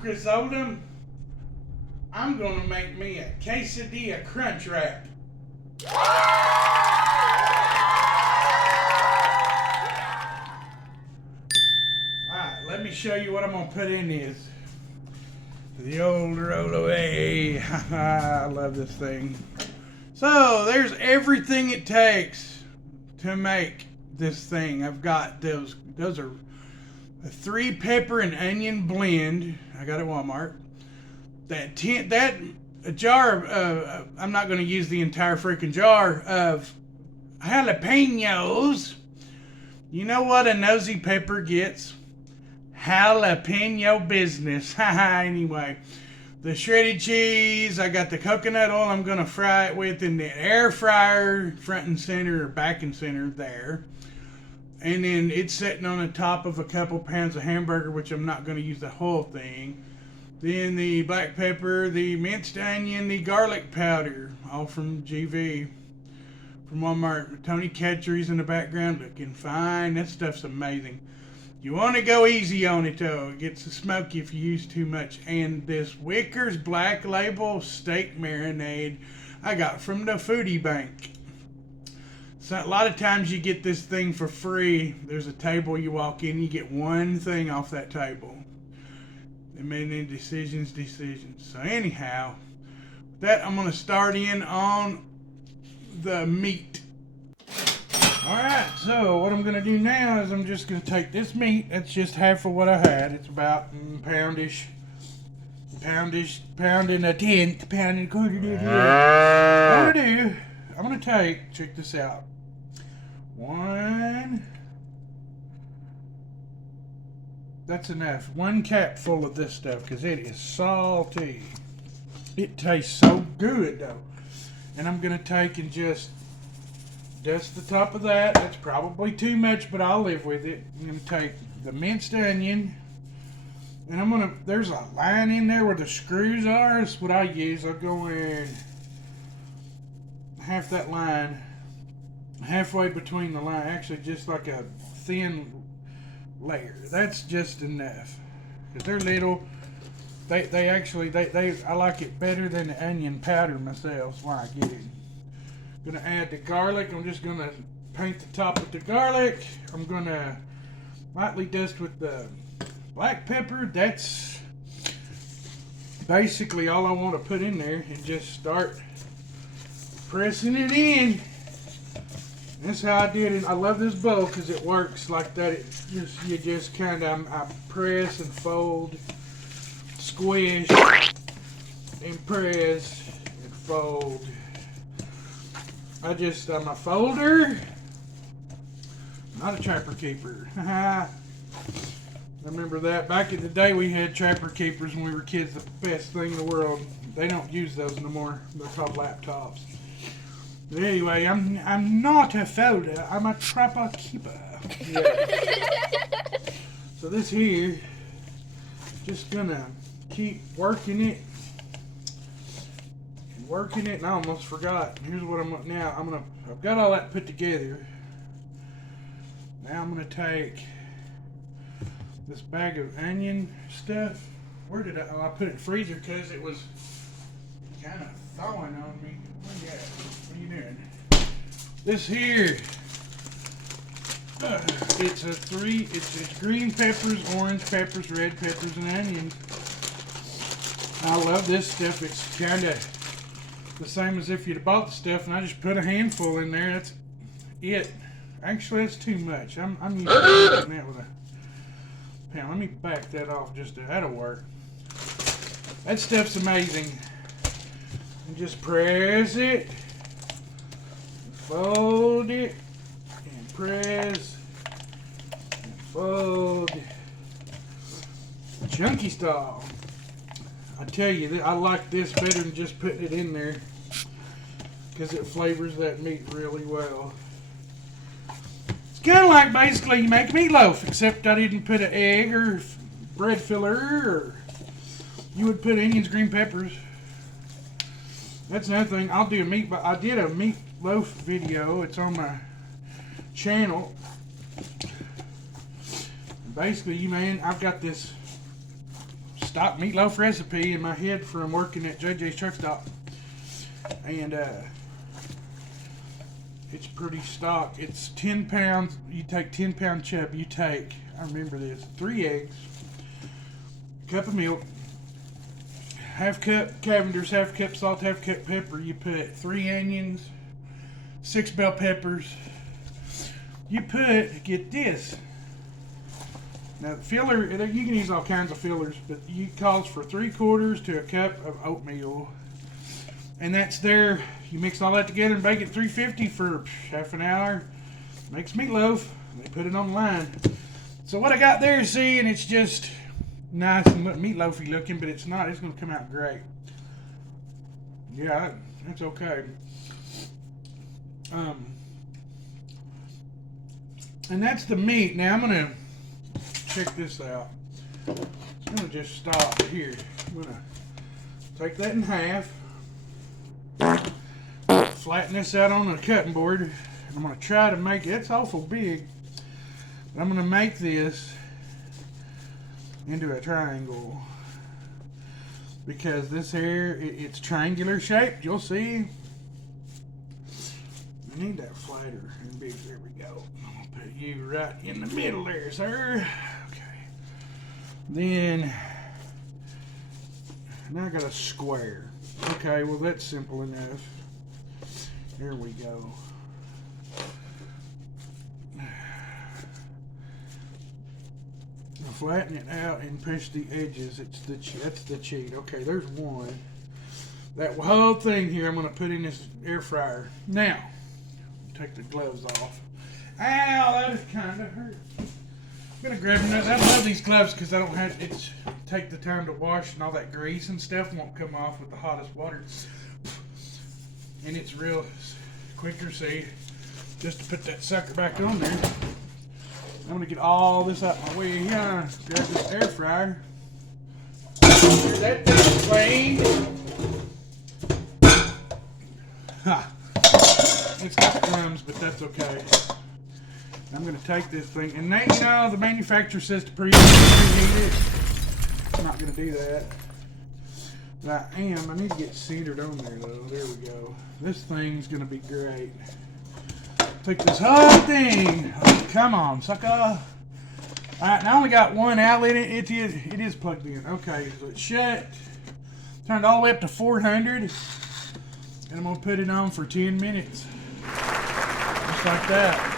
Chris Oldham. I'm gonna make me a quesadilla crunch wrap. Alright, let me show you what I'm gonna put in this. The old rollaway. I love this thing. So there's everything it takes to make this thing. I've got those are a 3 pepper and onion blend. I got it at Walmart. A jar of, I'm not going to use the entire freaking jar of jalapenos. You know what a nosy pepper gets? Jalapeno business. Anyway, the shredded cheese. I got the coconut oil I'm going to fry it with in the air fryer, front and center or back and center there. And then it's sitting on the top of a couple pounds of hamburger, which I'm not going to use the whole thing. Then the black pepper, the minced onion, the garlic powder, all from GV, from Walmart. Tony Ketchery's in the background looking fine. That stuff's amazing. You want to go easy on it though. It gets smoky if you use too much. And this Wickers Black Label steak marinade I got from the Foodie Bank. So a lot of times you get this thing for free. There's a table you walk in, you get one thing off that table. They made any decisions. So anyhow, with that I'm going to start in on the meat. Alright, so what I'm going to do now is I'm just going to take this meat. That's just half of what I had. It's about poundish, pound and a tenth, pound and a quarter. What I'm going to take, check this out. That's enough. 1 cap full of this stuff because it is salty. It tastes so good though. And I'm going to take and just dust the top of that. That's probably too much, but I'll live with it. I'm going to take the minced onion. And there's a line in there where the screws are. That's what I use. I'll go in half that line. Halfway between the line. Actually, just like a thin layer. That's just enough. Because they're little. I like it better than the onion powder myself. That's why I get it. I'm going to add the garlic. I'm just going to paint the top with the garlic. I'm going to lightly dust with the black pepper. That's basically all I want to put in there. And just start pressing it in. That's how I did it. I love this bowl because it works like that. You just kind of I press and fold, squish, and press and fold. I'm a folder, not a trapper keeper. I remember that back in the day we had trapper keepers when we were kids. The best thing in the world. They don't use those no more. They're called laptops. But anyway, I'm not a folder. I'm a trapper keeper. Yeah. So this here, just gonna keep working it. And I almost forgot. Here's what I've got all that put together. Now I'm gonna take this bag of onion stuff. Where did I put it in the freezer because it was kind of thawing on me. What are you doing? This here, it's green peppers, orange peppers, red peppers, and onions. I love this stuff. It's kind of the same as if you'd bought the stuff, and I just put a handful in there. That's it. Actually, that's too much. I'm used to doing that with a pound. Let me back that off that'll work. That stuff's amazing. And just press it, fold it, and press, and fold. Chunky style. I tell you, I like this better than just putting it in there because it flavors that meat really well. It's kind of like basically you make meatloaf, except I didn't put an egg or bread filler, or you would put onions, green peppers. That's another thing. I did a meatloaf video. It's on my channel. Basically, I've got this stock meatloaf recipe in my head from working at JJ's Truck Stop. And it's pretty stock. It's 10 pounds. You take 10-pound chub. You take, I remember this, 3 eggs, a cup of milk, half cup Cavender's, half cup salt, half cup pepper. You put 3 onions, 6 bell peppers. You put, get this. Now the filler, you can use all kinds of fillers, but it calls for 3/4 to a cup of oatmeal. And that's there. You mix all that together and bake it 350 for half an hour. Makes meatloaf. They put it on the line. So what I got there, see, and it's just nice and meatloafy looking, but it's not. It's going to come out great. Yeah, that's okay. And that's the meat. Now I'm going to check this out. I'm going to just stop here. I'm going to take that in half. Flatten this out on a cutting board. I'm going to try to make it. It's awful big. But I'm going to make this into a triangle. Because this here, it's triangular shaped. You'll see. I need that flatter and big. There we go. I'm going to put you right in the middle there, sir. Okay. Then, now I got a square. Okay, well that's simple enough. There we go. Now flatten it out and push the edges. That's the cheat. Okay, there's one. That whole thing here I'm going to put in this air fryer. Now, take the gloves off. Ow, that is kind of hurt. I'm going to grab another. I love these gloves because I don't have to take the time to wash, and all that grease and stuff won't come off with the hottest water. And it's real quicker, see, just to put that sucker back on there. I'm going to get all this out of my way here. Grab this air fryer. Here's that thing clean. Ha! It's got crumbs, but that's okay. I'm going to take this thing, and they, you know, the manufacturer says to preheat it. I'm not going to do that. But I need to get centered on there though. There we go. This thing's going to be great. Take this whole thing. Oh, come on, sucker. Alright, and I only got one outlet. It is plugged in. Okay, so it's shut. Turned all the way up to 400. And I'm going to put it on for 10 minutes. Just like that.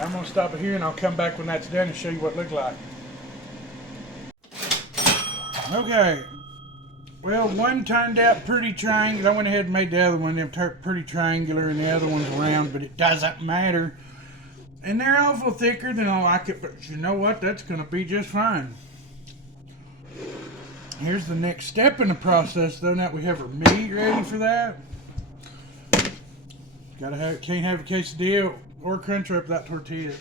I'm going to stop it here and I'll come back when that's done and show you what it looked like. Okay, well, one turned out pretty triangular. I went ahead and made the other one pretty triangular and the other one's round, but it doesn't matter. And they're awful thicker than I like it, but you know what? That's going to be just fine. Here's the next step in the process, though. Now we have our meat ready for that. Can't have a quesadilla or crunch wrap without tortillas.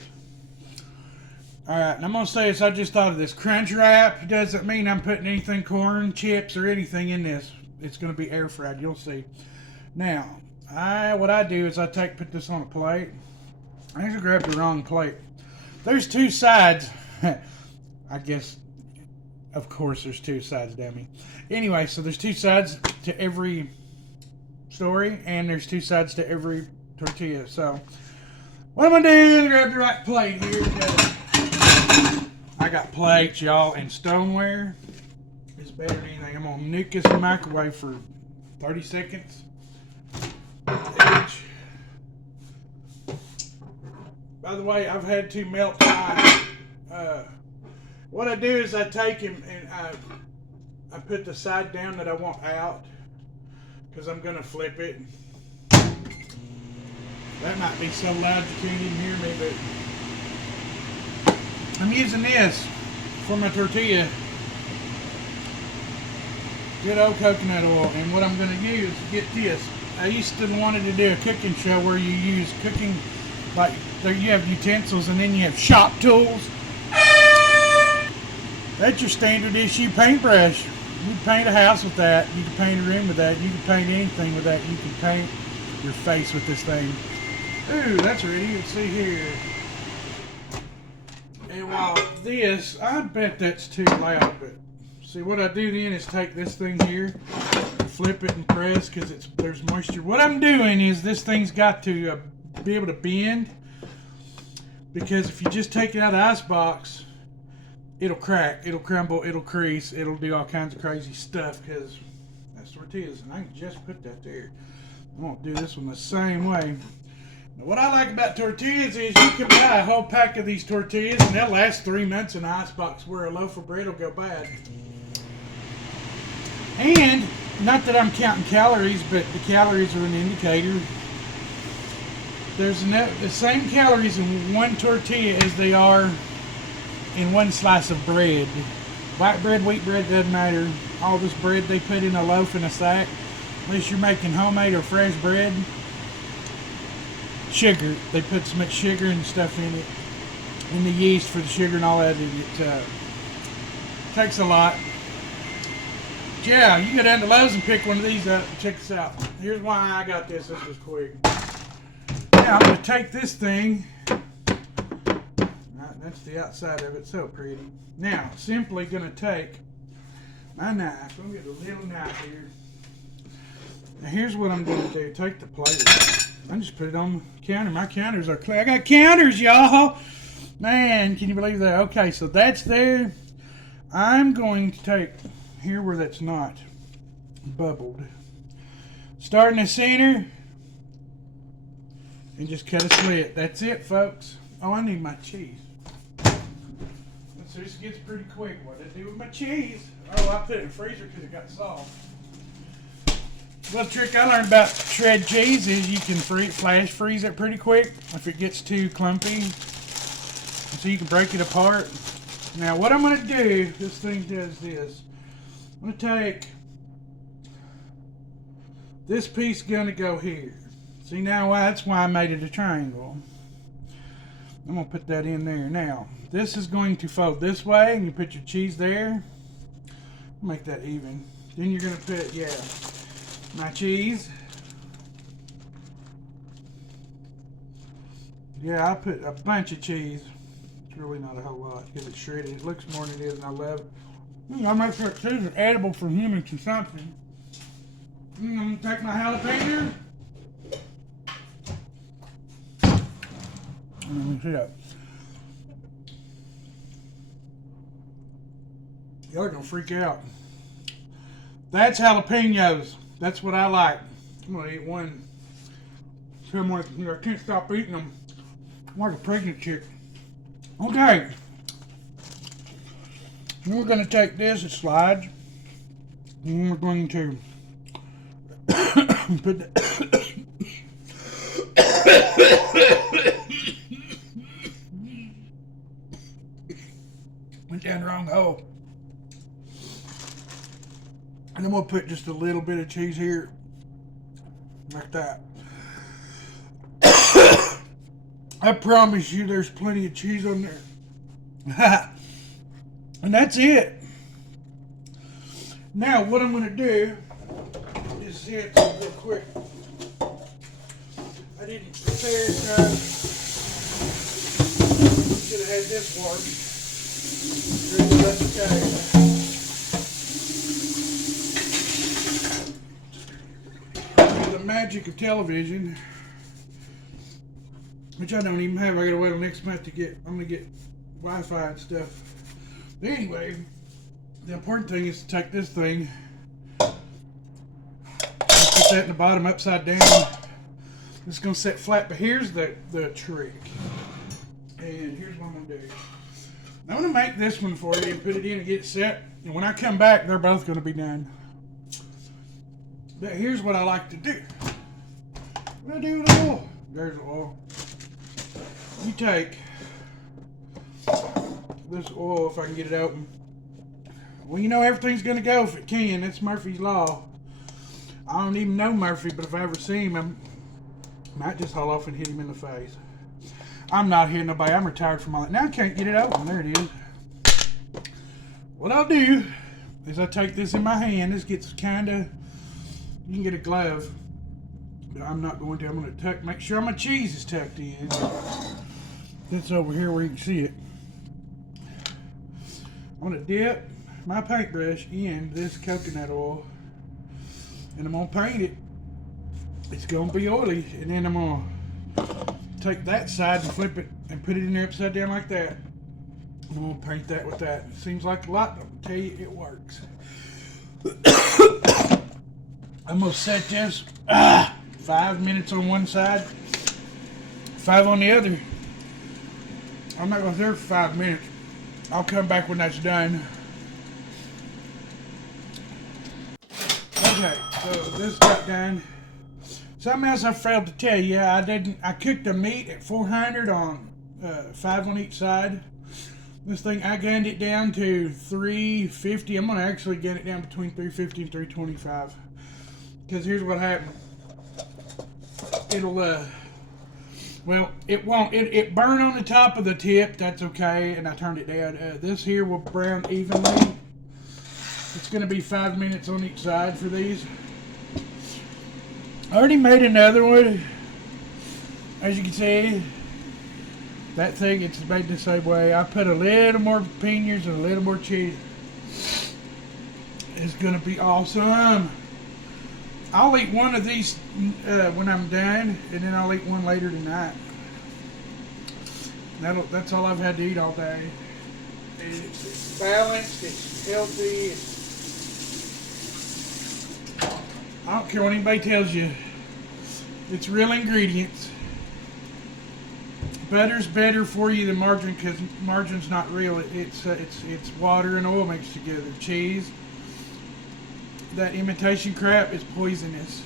Alright, and I'm going to say this, I just thought of this. Crunch wrap doesn't mean I'm putting anything, corn, chips, or anything in this. It's going to be air fried, you'll see. Now, what I do is put this on a plate. I actually grabbed the wrong plate. There's 2 sides. I guess, of course, there's 2 sides, dummy. Anyway, so there's 2 sides to every story, and there's 2 sides to every tortilla. So, what I'm going to do is grab the right plate here. I got plates, y'all, and stoneware is better than anything. I'm going to nuke this in the microwave for 30 seconds. By the way, I've had to melt my, what I do is I take him and I put the side down that I want out because I'm going to flip it. That might be so loud you can't even hear me, but I'm using this for my tortilla. Good old coconut oil. And what I'm going to use, get this. I used to wanted to do a cooking show where you use cooking, like there you have utensils and then you have shop tools. That's your standard issue paintbrush. You can paint a house with that. You can paint a room with that. You can paint anything with that. You can paint your face with this thing. Ooh, that's ready. Let's see here. And while this, I bet that's too loud, but see what I do then is take this thing here, flip it and press because there's moisture. What I'm doing is this thing's got to be able to bend, because if you just take it out of the icebox, it'll crack, it'll crumble, it'll crease, it'll do all kinds of crazy stuff because that's tortillas, and I can just put that there. I won't do this one the same way. Now, what I like about tortillas is you can buy a whole pack of these tortillas and they'll last 3 months in the icebox, where a loaf of bread will go bad. And not that I'm counting calories, but the calories are an indicator. There's the same calories in one tortilla as they are in one slice of bread. White bread, wheat bread, doesn't matter. All this bread they put in a loaf in a sack, unless you're making homemade or fresh bread. Sugar, they put so much sugar and stuff in it, and the yeast for the sugar and all that. It takes a lot. Yeah, you go down to Lowe's and pick one of these up and check this out. Here's why I got this. This was quick. Now I'm going to take this thing. That's the outside of it. So pretty. Now, simply going to take my knife. I'm going to get a little knife here. Now here's what I'm going to do. Take the plate. I just put it on the counter. My counters are clear. I got counters, y'all. Man, can you believe that? Okay, so that's there. I'm going to take here where that's not bubbled. Start in the center and just cut a slit. That's it, folks. Oh, I need my cheese. So this gets pretty quick. What did I do with my cheese? Oh, I put it in the freezer because it got soft. Well, the trick I learned about shred cheese is you can flash freeze it pretty quick if it gets too clumpy. So you can break it apart. Now what I'm going to do, this thing does this. I'm going to take this piece, going to go here. See now that's why I made it a triangle. I'm going to put that in there. Now this is going to fold this way, and you put your cheese there. Make that even. Then you're going to put, my cheese. Yeah, I put a bunch of cheese. It's really not a whole lot because it's shredded. It looks more than it is, and I love it. I make sure cheese is edible for human consumption. I'm going to take my jalapeno. Let me see that. Y'all are going to freak out. That's jalapenos. That's what I like. I'm going to eat one. I can't stop eating them. I'm like a pregnant chick. Okay. Then we're going to take this, it slides. And we're going to put the went down the wrong hole. And then we'll put just a little bit of cheese here, like that. I promise you there's plenty of cheese on there. And that's it. Now what I'm going to do is hit real quick. I didn't prepare it. Should have had this warm. That's okay. The magic of television, which I don't even have. I gotta wait till next month to get. I'm gonna get Wi-Fi and stuff. But anyway, the important thing is to take this thing, put that in the bottom upside down. It's gonna set flat. But here's the trick. And here's what I'm gonna do. I'm gonna make this one for you and put it in and get it set. And when I come back, they're both gonna be done. But here's what I like to do. What do I do with oil? There's oil. You take this oil, if I can get it open. Well, you know everything's going to go if it can. That's Murphy's Law. I don't even know Murphy, but if I ever see him, I might just haul off and hit him in the face. I'm not hitting nobody. I'm retired from all that. Now I can't get it open. There it is. What I'll do is I take this in my hand. This gets kind of... You can get a glove, but I'm not going to. I'm going to make sure my cheese is tucked in. That's over here where you can see it. I'm going to dip my paintbrush in this coconut oil, and I'm going to paint it. It's going to be oily, and then I'm going to take that side and flip it and put it in there upside down like that. I'm going to paint that with that. It seems like a lot, but I'll tell you, it works. I'm going to set this 5 minutes on one side, 5 on the other. I'm not going to serve for 5 minutes. I'll come back when that's done. Okay, so this got done. Something else I failed to tell you, I cooked the meat at 400 on 5 on each side. This thing, I gunned it down to 350. I'm going to actually gun it down between 350 and 325. Because here's what happened. It'll, well, it won't. It burned on the top of the tip. That's okay. And I turned it down. This here will brown evenly. It's going to be 5 minutes on each side for these. I already made another one. As you can see, that thing, it's made the same way. I put a little more pinions and a little more cheese. It's going to be awesome. I'll eat one of these when I'm done, and then I'll eat one later tonight. That's all I've had to eat all day. It's balanced, it's healthy. I don't care what anybody tells you. It's real ingredients. Butter's better for you than margarine because margarine's not real. It's water and oil mixed together. Cheese, that imitation crap is poisonous.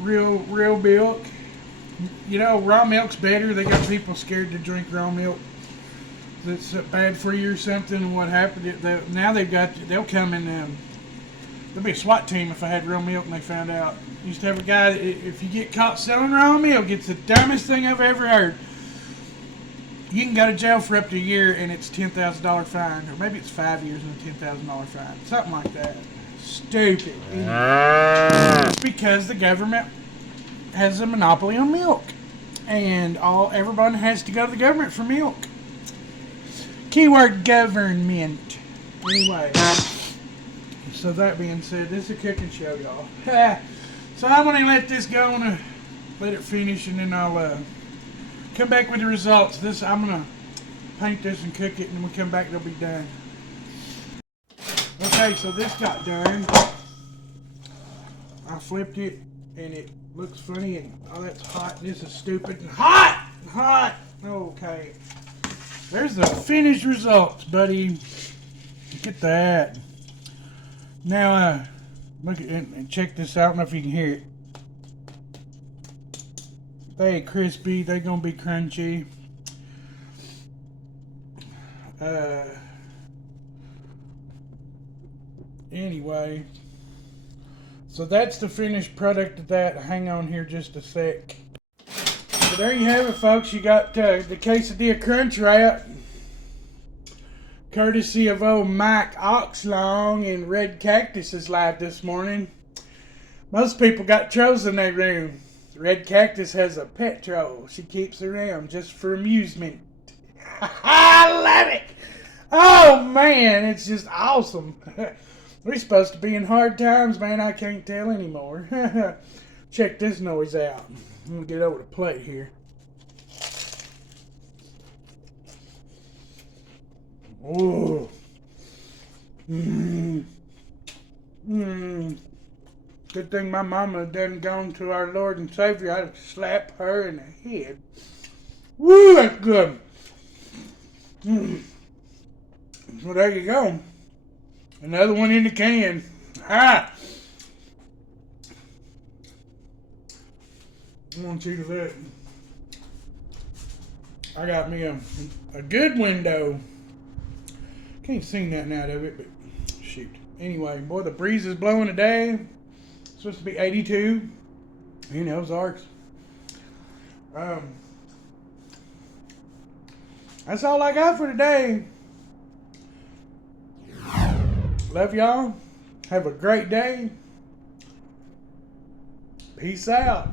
Real milk. You know, raw milk's better. They got people scared to drink raw milk. That's bad for you or something. And what happened? Now they'll come in. There'll be a SWAT team if I had real milk and they found out. Used to have a guy, if you get caught selling raw milk, it's the dumbest thing I've ever heard. You can go to jail for up to a year and it's $10,000 fine. Or maybe it's 5 years and a $10,000 fine. Something like that. Stupid. It's because the government has a monopoly on milk. And everyone has to go to the government for milk. Keyword government. Anyway. So that being said, this is a cooking show, y'all. So I'm going to let this go. I'm going to let it finish, and then I'll come back with the results. I'm going to paint this and cook it, and when we come back, it'll be done. Okay, so this got done. I flipped it, and it looks funny, and that's hot. This is stupid and hot! Hot! Okay. There's the finished results, buddy. Look at that. Now, look at it and check this out. I don't know if you can hear it. They ain't crispy. They gonna be crunchy. Anyway, so that's the finished product of that. Hang on here just a sec. So there you have it, folks. You got the quesadilla crunch wrap. Courtesy of old Mike Oxlong and Red Cactus is live this morning. Most people got trolls in their room. Red Cactus has a pet troll she keeps around just for amusement. I love it! Oh man, it's just awesome. We're supposed to be in hard times, man. I can't tell anymore. Check this noise out. I'm gonna get over the plate here. Oh. Good thing my mama done gone to our Lord and Savior. I'd slap her in the head. Woo, that's good. So there you go. Another one in the can. I want you to look. I got me a good window. Can't see nothing out of it, but shoot. Anyway, boy, the breeze is blowing today. It's supposed to be 82. You know, Ozarks. That's all I got for today. Love y'all. Have a great day. Peace out.